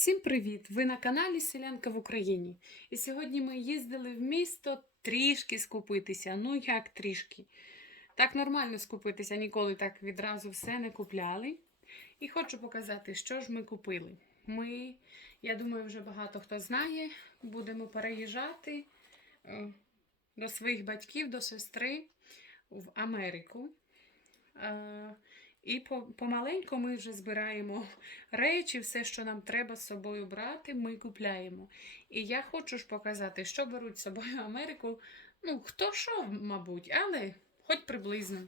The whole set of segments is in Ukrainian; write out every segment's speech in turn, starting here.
Всім привіт! Ви на каналі Селянка в Україні. І сьогодні ми їздили в місто трішки скупитися. Ну як трішки? Так нормально скупитися, ніколи так відразу все не купляли. І хочу показати, що ж ми купили. Ми, я думаю, вже багато хто знає, будемо переїжджати е, до своїх батьків, до сестри в Америку. І по- помаленьку ми вже збираємо речі, все, що нам треба з собою брати, ми купляємо. І я хочу ж показати, що беруть з собою Америку. Ну, хто що, мабуть, але хоч приблизно.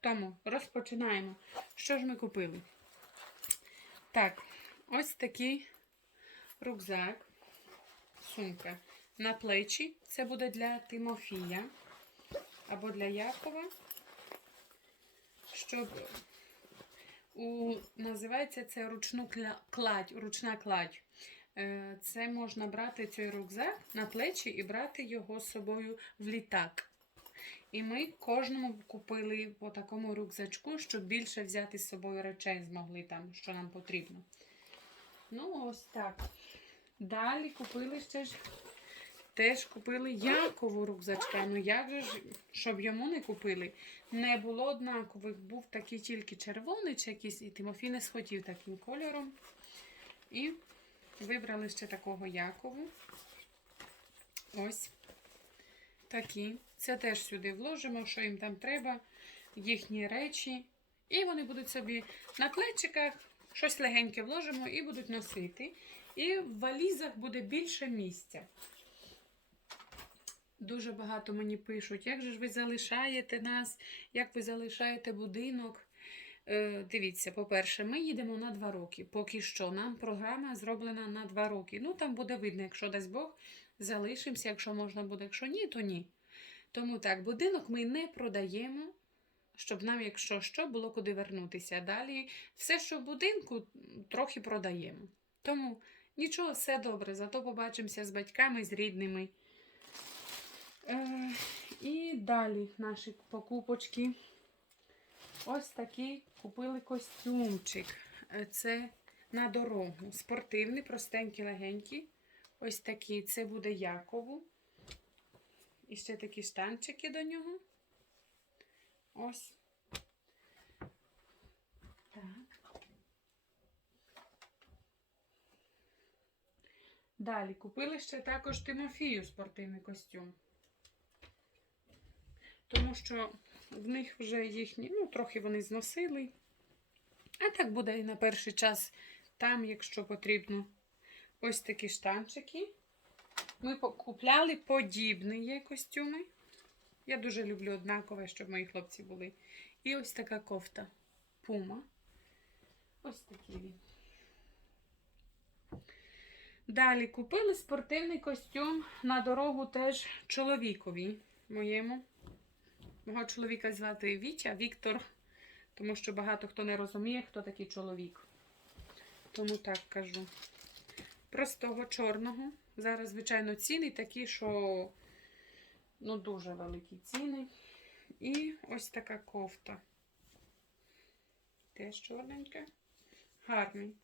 Тому розпочинаємо. Що ж ми купили? Так, ось такий рюкзак, сумка на плечі. Це буде для Тимофія або для Якова. Щоб у, називається це ручну кладь, ручна кладь. Е, Це можна брати цей рюкзак на плечі і брати його з собою в літак. І ми кожному купили по такому рюкзачку, щоб більше взяти з собою речей змогли там, що нам потрібно. Ну, ось так. Далі купили ще ж. Теж купили Якову рюкзачка. Ну як же ж, щоб йому не купили? Не було однакових, був такий тільки червоний чи якийсь, і Тимофій не схотів таким кольором. І вибрали ще такого Якову. Ось такі. Це теж сюди вложимо, що їм там треба, їхні речі. І вони будуть собі на плечиках щось легеньке вложимо і будуть носити. І в валізах буде більше місця. Дуже багато мені пишуть, як же ж ви залишаєте нас, як ви залишаєте будинок. Е, дивіться, по-перше, ми їдемо на два роки. Поки що нам програма зроблена на два роки. Ну, там буде видно, якщо дасть Бог, залишимося, якщо можна буде, якщо ні, то ні. Тому так, будинок ми не продаємо, щоб нам, якщо що, було куди вернутися. Далі все, що в будинку, трохи продаємо. Тому нічого, все добре, зато побачимося з батьками, з рідними. Е, і далі наші покупочки. Ось такий купили костюмчик. Е, Це на дорогу. Спортивний, простенький, легенький. Ось такий. Це буде Якову. І ще такі штанчики до нього. Ось. Так. Далі купили ще також Тимофію спортивний костюм. Тому що в них вже їхні, ну, трохи вони зносили. А так буде і на перший час там, якщо потрібно. Ось такі штанчики. Ми купляли подібні є костюми. Я дуже люблю однакове, щоб мої хлопці були. І ось така кофта. Пума. Ось такий він. Далі купили спортивний костюм на дорогу теж чоловікові моєму. Мого чоловіка звати Вітя, Віктор, тому що багато хто не розуміє, хто такий чоловік. Тому так кажу. Простого чорного. Зараз, звичайно, ціни такі, що ну, дуже великі ціни. І ось така кофта. Теж чорненька. Гарний.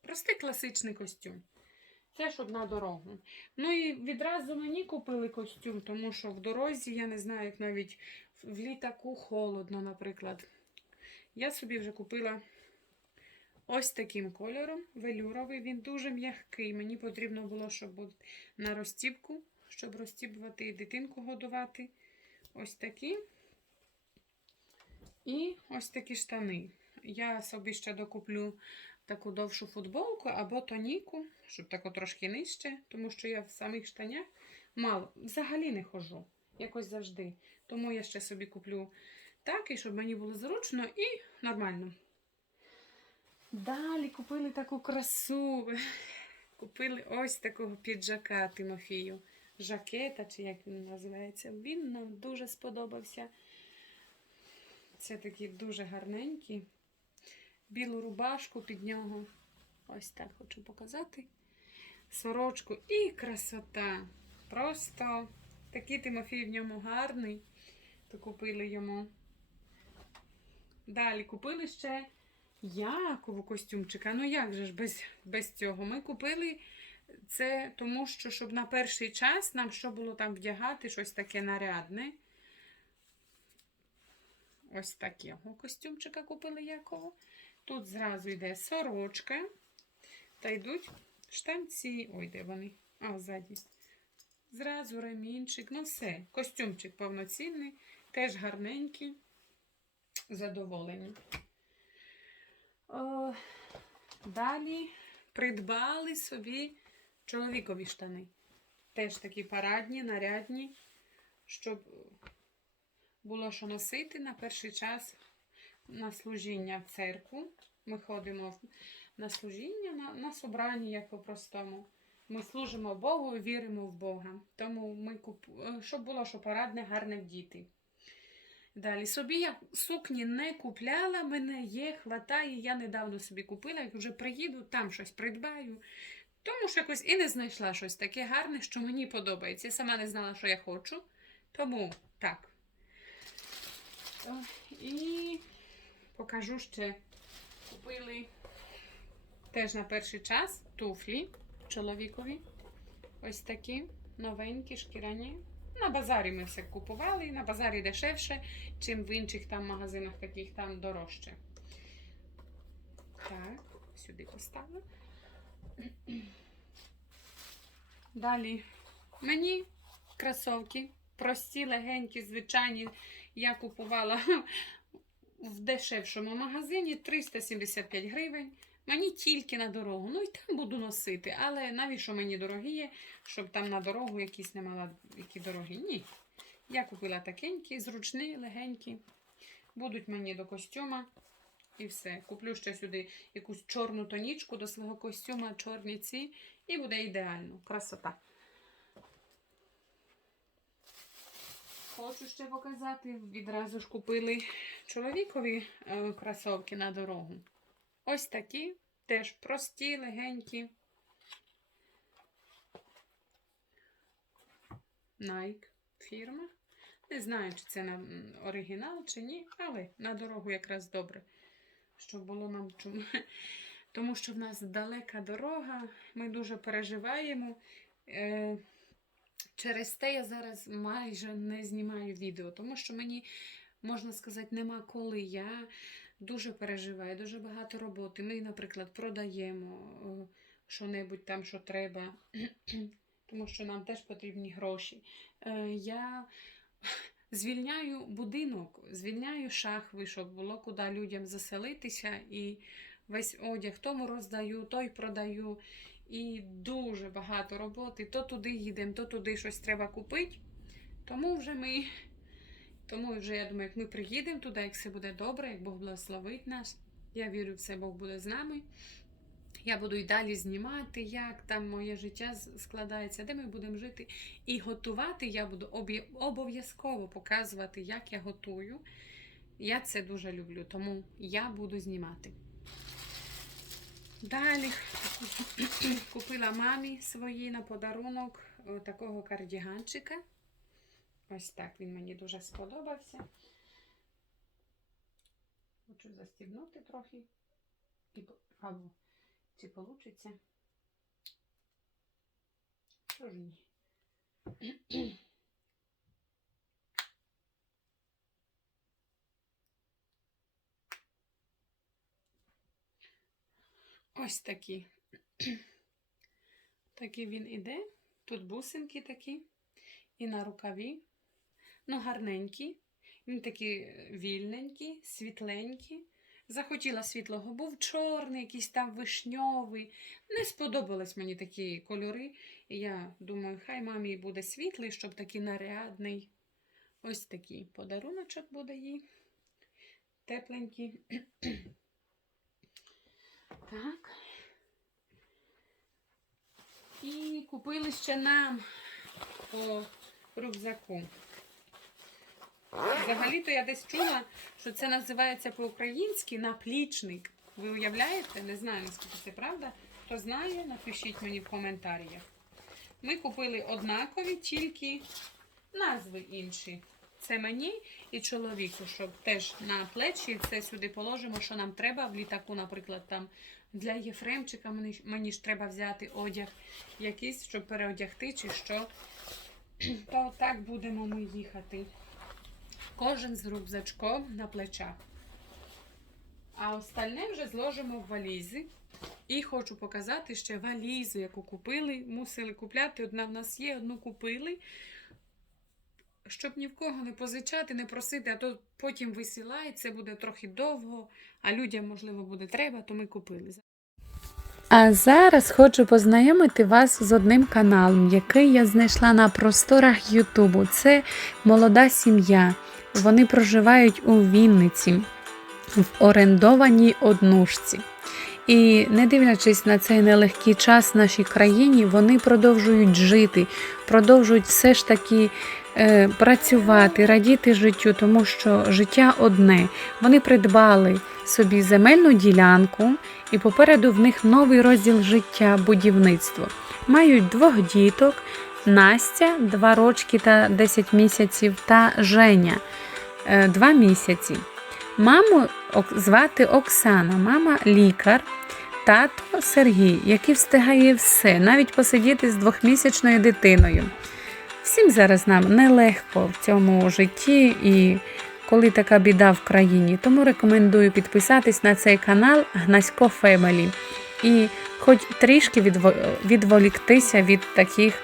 Простий класичний костюм. Це щоб на дорогу. Ну і відразу мені купили костюм, тому що в дорозі, я не знаю, як навіть в літаку холодно, наприклад. Я собі вже купила ось таким кольором. Велюровий, він дуже м'який. Мені потрібно було, щоб на розтіпку, щоб розтіпувати і дитинку годувати. Ось такі. І ось такі штани. Я собі ще докуплю таку довшу футболку або тоніку, щоб тако трошки нижче, тому що я в самих штанях мало, взагалі не ходжу. Якось завжди. Тому я ще собі куплю так, і щоб мені було зручно і нормально. Далі купили таку красу. Купили ось такого піджака Тимофію. Жакета, чи як він називається. Він нам дуже сподобався. Це такі дуже гарненькі білу рубашку під нього. Ось так хочу показати. Сорочку і красота. Просто такий Тимофій в ньому гарний. То купили йому. Далі купили ще Якову костюмчика. Ну як же ж без, без цього? Ми купили це тому, що щоб на перший час нам що було там вдягати, щось таке нарядне. Ось такого костюмчика купили Якову. Тут зразу йде сорочка. Та йдуть штанці. Ой, де вони? А, ззаді. Зразу ремінчик. Ну все. Костюмчик повноцінний, теж гарненький. Задоволені. О, далі придбали собі чоловікові штани. Теж такі парадні, нарядні, щоб було що носити на перший час на служіння в церкву. Ми ходимо на служіння, на, на собрання, як по-простому. Ми служимо Богу і віримо в Бога. Тому ми куп... е, щоб було що парадне, гарне вдіти. Далі собі я сукні не купляла, мене є, хватає. Я недавно собі купила, як вже приїду, там щось придбаю. Тому що якось і не знайшла щось таке гарне, що мені подобається. Я сама не знала, що я хочу. Тому так. І покажу ще. Купили теж на перший час туфлі чоловікові. Ось такі новенькі, шкіряні. На базарі ми все купували, на базарі дешевше, чим в інших там магазинах таких там дорожче. Так, сюди поставлю. Далі мені кросовки, прості, легенькі, звичайні. Я купувала в дешевшому магазині 375 гривень. Мені тільки на дорогу. Ну і там буду носити. Але навіщо мені дорогі є, щоб там на дорогу якісь не мала які дорогі? Ні. Я купила такенькі, зручні, легенькі. Будуть мені до костюма. І все. Куплю ще сюди якусь чорну тонічку до свого костюма, чорні ці, і буде ідеально. Красота. Хочу ще показати. Відразу ж купили чоловікові е, кросовки на дорогу. Ось такі, теж прості, легенькі. Nike фірма. Не знаю, чи це на оригінал, чи ні, але на дорогу якраз добре. Щоб було нам чому. Тому що в нас далека дорога, ми дуже переживаємо. Через те я зараз майже не знімаю відео, тому що мені, можна сказати, нема коли. Я дуже переживаю, дуже багато роботи. Ми, наприклад, продаємо е, що-небудь там, що треба, тому що нам теж потрібні гроші. Е, Я звільняю будинок, звільняю шахви, щоб було куди людям заселитися. І весь одяг тому роздаю, той продаю. І дуже багато роботи. То туди їдемо, то туди щось треба купити. Тому вже ми. Тому вже я думаю, як ми приїдемо туди, як все буде добре, як Бог благословить нас. Я вірю, в це Бог буде з нами. Я буду і далі знімати, як там моє життя складається, де ми будемо жити. І готувати я буду обов'язково показувати, як я готую. Я це дуже люблю, тому я буду знімати. Далі купила мамі свої на подарунок е, такого кардіганчика. Ось так він мені дуже сподобався. Хочу застібнути трохи. І, або чи получиться. Що ж ні? Ось такі. Такий він іде. Тут бусинки такі. І на рукаві. Ну, гарненькі. Він такий вільненький, світленький. Захотіла світлого, був чорний, якийсь там вишньовий. Не сподобались мені такі кольори. І я думаю, хай мамі буде світлий, щоб такий нарядний. Ось такий подаруночок буде їй. Тепленький. Так. І купили ще нам по рюкзаку. Взагалі-то я десь чула, що це називається по-українськи наплічник. Ви уявляєте? Не знаю, наскільки це правда. Хто знає, напишіть мені в коментарях. Ми купили однакові, тільки назви інші. Це мені і чоловіку, щоб теж на плечі це сюди положимо, що нам треба в літаку, наприклад, там для Єфремчика мені, мені ж треба взяти одяг якийсь, щоб переодягти чи що. То так будемо ми їхати. Кожен з рюкзачком на плечах. А остальне вже зложимо в валізи. І хочу показати ще валізу, яку купили. Мусили купляти. Одна в нас є, одну купили. Щоб ні в кого не позичати, не просити, а то потім висілає, це буде трохи довго, а людям, можливо, буде треба, то ми купили. А зараз хочу познайомити вас з одним каналом, який я знайшла на просторах Ютубу. Це молода сім'я. Вони проживають у Вінниці в орендованій однушці. І не дивлячись на цей нелегкий час в нашій країні, вони продовжують жити, продовжують все ж таки е, працювати, радіти життю, тому що життя одне. Вони придбали собі земельну ділянку, і попереду в них новий розділ життя будівництво. Мають двох діток: Настя, 2 рочки та 10 місяців, та Женя 2 місяці. Маму звати Оксана, мама лікар, тато Сергій, який встигає все, навіть посидіти з двохмісячною дитиною. Всім зараз нам нелегко в цьому житті і коли така біда в країні. Тому рекомендую підписатись на цей канал Гнасько Фемелі і хоч трішки відво- відволіктися від таких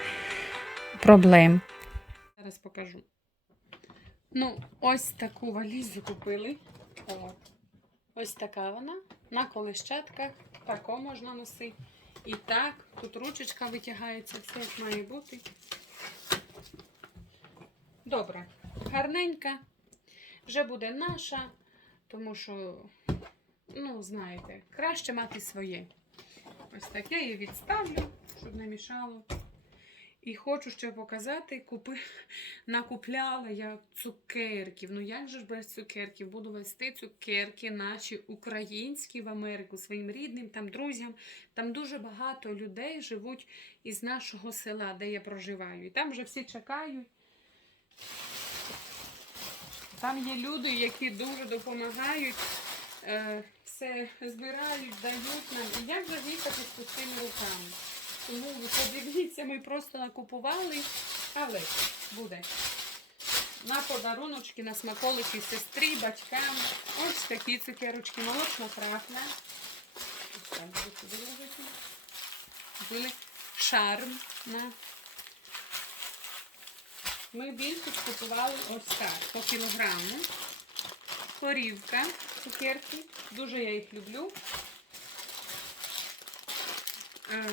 проблем. Зараз покажу. Ну, ось таку валізу купили. О, ось така вона. На колищатках. Тако можна носити. І так, тут ручечка витягається, все як має бути. Добре. Гарненька. Вже буде наша, тому що, ну, знаєте, краще мати своє. Ось так я її відставлю, щоб не мішало. І хочу ще показати, купи... накупляла я цукерків. Ну як же ж без цукерків? Буду вести цукерки наші українські в Америку своїм рідним, там друзям. Там дуже багато людей живуть із нашого села, де я проживаю. І там вже всі чекають. Там є люди, які дуже допомагають, е, все збирають, дають нам. І як же їхати з пустими руками? Тому подивіться, ми просто накупували, але буде. На подаруночки, на смаколики сестрі, батькам. Ось такі цукерочки, сюди ложити. Були шарм на. Ми більше купували ось так, по кілограму. Корівка, цукерки. Дуже я їх люблю. Е,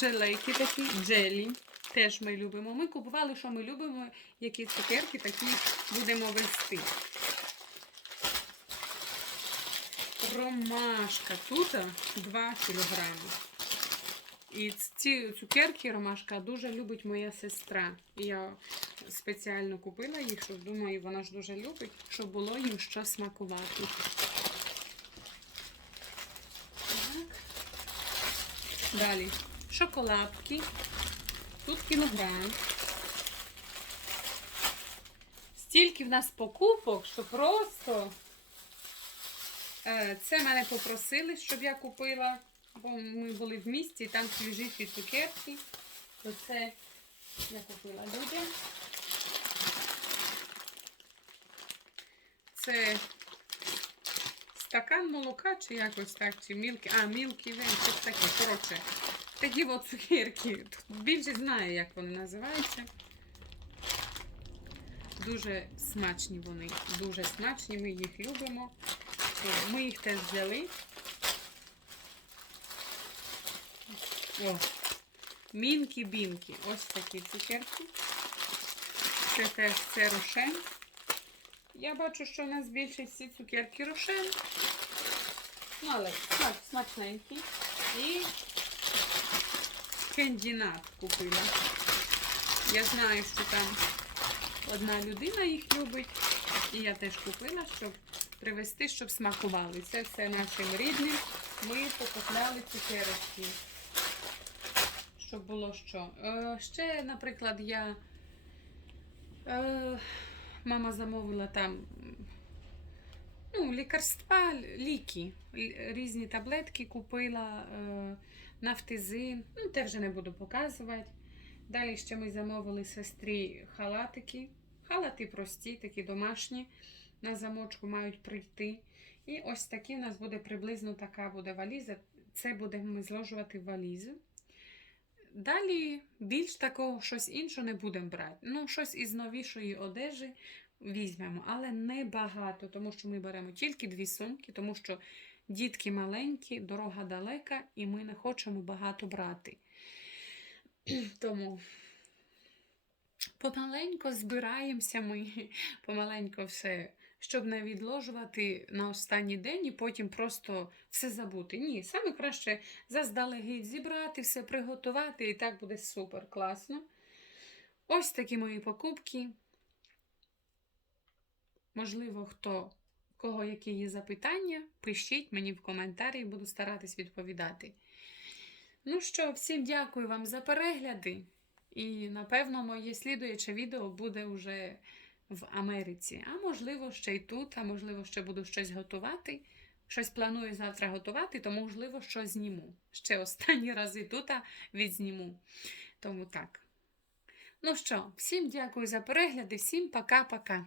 Желейки такі, джелі. Теж ми любимо. Ми купували, що ми любимо, які цукерки, такі будемо вести. Ромашка. Тут 2 кілограми. І ці цукерки ромашка дуже любить моя сестра. Я спеціально купила їх, щоб думаю, вона ж дуже любить, щоб було їм що смакувати. Далі. Шоколадки. Тут кілограм. Стільки в нас покупок, що просто Е, це мене попросили, щоб я купила, бо ми були в місті, і там свіжі цукерки. То це я купила людям. Це стакан молока, чи якось так, чи мілки. А, мілки вен, таке. Коротше, такі от цукерки. Більшість знає, як вони називаються. Дуже смачні вони. Дуже смачні, ми їх любимо. Ми їх теж взяли. О, мінки-бінки. Ось такі цукерки. Це теж це рошен. Я бачу, що у нас більше всі цукерки рошен. Ну, але смач, смачненькі. І кендінат купила. Я знаю, що там одна людина їх любить. І я теж купила, щоб привезти, щоб смакували. Це все нашим рідним. Ми покупляли цукерочки. Щоб було що. Е, ще, наприклад, я е, Мама замовила там ну, лікарства, ліки, різні таблетки купила, е, нафтизин. Ну, те вже не буду показувати. Далі ще ми замовили сестрі халатики. Халати прості, такі домашні. На замочку мають прийти. І ось такі у нас буде приблизно така буде валіза. Це будемо ми зложувати в валізу. Далі більш такого щось іншого не будемо брати. Ну, щось із новішої одежі візьмемо, але не багато, тому що ми беремо тільки дві сумки, тому що дітки маленькі, дорога далека, і ми не хочемо багато брати. Тому помаленько збираємося ми, помаленько все, щоб не відложувати на останній день і потім просто все забути. Ні, саме краще заздалегідь зібрати, все приготувати, і так буде супер класно. Ось такі мої покупки. Можливо, хто, кого які є запитання, пишіть мені в коментарі, буду старатись відповідати. Ну що, всім дякую вам за перегляди. І напевно моє слідуюче відео буде вже в Америці. А можливо, ще й тут, а можливо, ще буду щось готувати. Щось планую завтра готувати, то можливо, щось зніму. Ще останні рази тут відзніму. Тому так. Ну що, всім дякую за перегляди, всім пока-пока.